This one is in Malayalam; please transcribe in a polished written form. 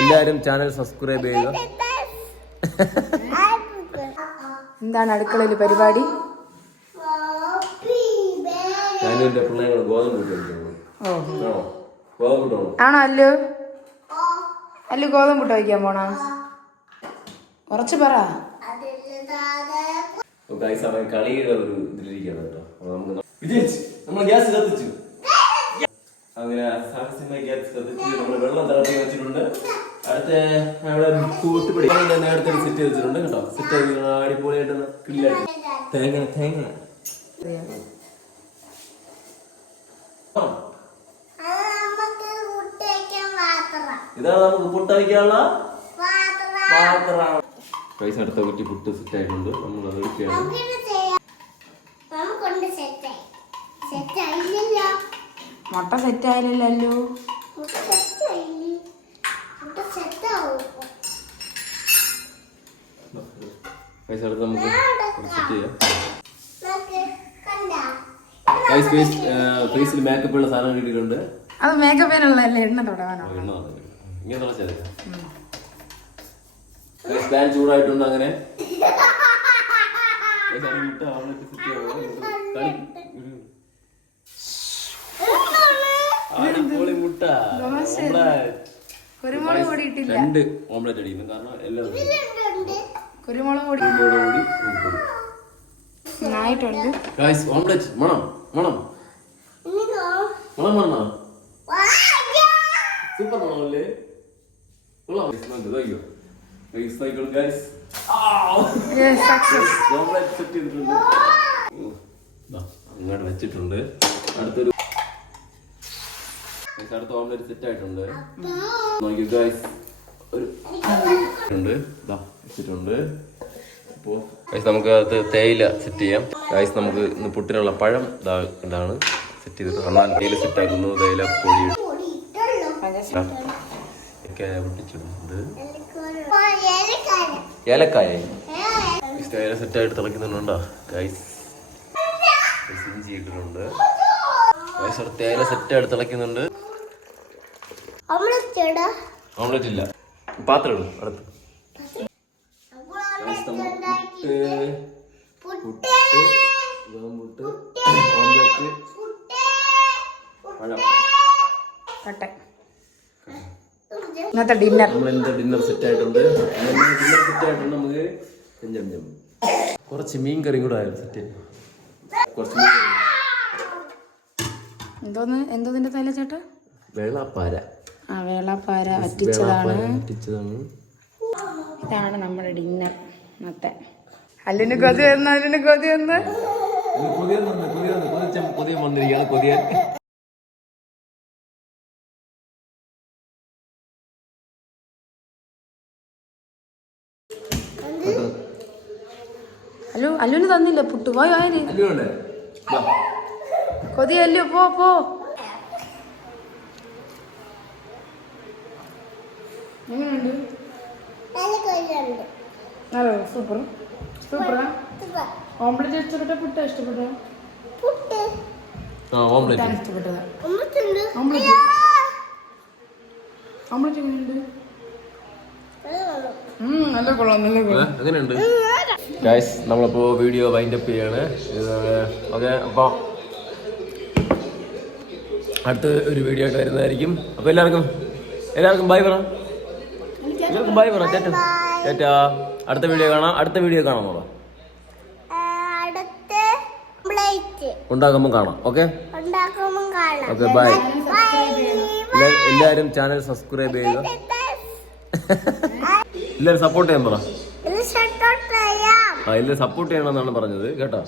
എല്ലാരും ചാനൽ സബ്സ്ക്രൈബ് ചെയ്യുക. എന്താണ് അടുക്കളയിൽ പരിപാടി? ആണോ അല്ലു? അല്ലു ഗോതമ്പുട്ട് വയ്ക്കാൻ പോണോ? കുറച്ച് പറ. കളിയുടെ ഒരു ഇതിലിരിക്കുകയാണ് കേട്ടോ. വിജയിച്ചു, നമ്മൾ ഗ്യാസ് കത്തിച്ചു. അങ്ങനെ സാഹസികമായി ഗ്യാസ് കത്തിച്ച് നമ്മൾ വെള്ളം തിളപ്പി വെച്ചിട്ടുണ്ട്. അടുത്ത അവിടെ കൂട്ടുപിടി നേരത്തെ സെറ്റ് ചെയ്ത് വെച്ചിട്ടുണ്ട് കേട്ടോ. സെറ്റ് ചെയ്ത് അടിപൊളിയായിട്ട് കില്ലായിട്ട് തേങ്ങ ഇതാണ് നമുക്ക് പുട്ട് വയ്ക്കാനുള്ള പാത്രം. പൈസ അടുത്ത കുറ്റി പുട്ട് സെറ്റ് ആയിട്ടുണ്ട്. നമ്മൾ അത് എടുക്കുകയാണ്. മുട്ട സെറ്റ് ആയില്ലല്ലോ. പൈസ അടുത്ത് നമുക്ക് സെറ്റ് ചെയ്യാം. ഫേസിൽ മേക്കപ്പ് ഉള്ള സാധനം കിട്ടിയിട്ടുണ്ട്. അത് മേക്കപ്പിനുള്ളതല്ലേ, എണ്ണ തൊടാനോ? ഇങ്ങനെ തുളച്ചാൽ പാൻ ചൂടായിട്ടുണ്ട്. അങ്ങനെ അടിപൊളി മുട്ട കുരുമുളക് പൊടി ഇട്ടില്ല. 2 ഓംലെറ്റ് അടിക്കുന്നു. കാരണം എല്ലാം കുരുമുളക് പൊടി നന്നായിട്ടുണ്ട്. ഓംലെറ്റ് മണം സൂപ്പർ മണമല്ലേ? അങ്ങോട്ട് വെച്ചിട്ടുണ്ട്. അടുത്തൊരു അടുത്ത ഓംലെറ്റ് സെറ്റ് ആയിട്ടുണ്ട്. വെച്ചിട്ടുണ്ട്. അപ്പോൾ നമുക്ക് അത് തേയില സെറ്റ് ചെയ്യാം. നമുക്ക് ഇന്ന് പുട്ടിനുള്ള പഴം ഇതാണ് സെറ്റ് ചെയ്തിട്ട്. എന്നാൽ തേയില സെറ്റ് ആക്കുന്നു. തേയില പൊടി പൊട്ടിച്ചിടുന്നുണ്ട്. ഏലക്കായ തേയില സെറ്റ് ആയിട്ട് തിളക്കുന്നുണ്ടോ ഗൈസ്? ഇഞ്ചി ഇട്ടിട്ടുണ്ട്. തേയില സെറ്റ് ആയിട്ട് തിളക്കുന്നുണ്ട്. ഓംലെറ്റ് ഇല്ല, പാത്രം ഇടും അടുത്ത്. ഇന്നത്തെ ഡിന്നർ ഡിന്നർ സെറ്റ് ആയിട്ടുണ്ട്. നമുക്ക് കുറച്ച് മീൻ കറിയും കൂടെ ആയിരുന്നു സെറ്റ്. കുറച്ച് മീൻ എന്തോന്നിന്റെ തല ചേട്ടാ? വേളാപ്പാര. വേളാപ്പാര വറ്റിച്ചതാണ്. ഇതാണ് നമ്മുടെ ഡിന്നർ ഇന്നത്തെ. അല്ലിന് കൊതി വന്ന് അല്ലുന് തന്നില്ല പുട്ട്. പോയി ആര് കൊതി അല്ലു പോ. എങ്ങനെയുണ്ട്? സൂപ്പറാ. ഓംലെറ്റ് ഇഷ്ടപ്പെട്ട പുട്ടാ ഇഷ്ടപ്പെട്ട? ഇഷ്ടപ്പെട്ടതാ. ഓംലെറ്റ് എങ്ങനെയുണ്ട്? നല്ല കൊള്ളാം. അങ്ങനെയുണ്ട് ഗൈസ്. നമ്മളിപ്പോ വീഡിയോ വൈൻഡപ്പ് ചെയ്യാണ്. ഓക്കെ, അപ്പോൾ അടുത്ത ഒരു വീഡിയോ ആയിട്ട് വരുന്നതായിരിക്കും. അപ്പോൾ എല്ലാവർക്കും ബൈ പറ. ബൈ പറ. ചേട്ടാ അടുത്ത വീഡിയോ കാണാം. ഉണ്ടാക്കുമ്പോൾ കാണാം. Okay bye. എല്ലാവരും ചാനൽ സബ്സ്ക്രൈബ് ചെയ്യുക. എല്ലാവരും സപ്പോർട്ട് ചെയ്യാൻ പറ. എല്ലാവരും സപ്പോർട്ട് ചെയ്യണമെന്നാണ് പറഞ്ഞത് കേട്ടോ.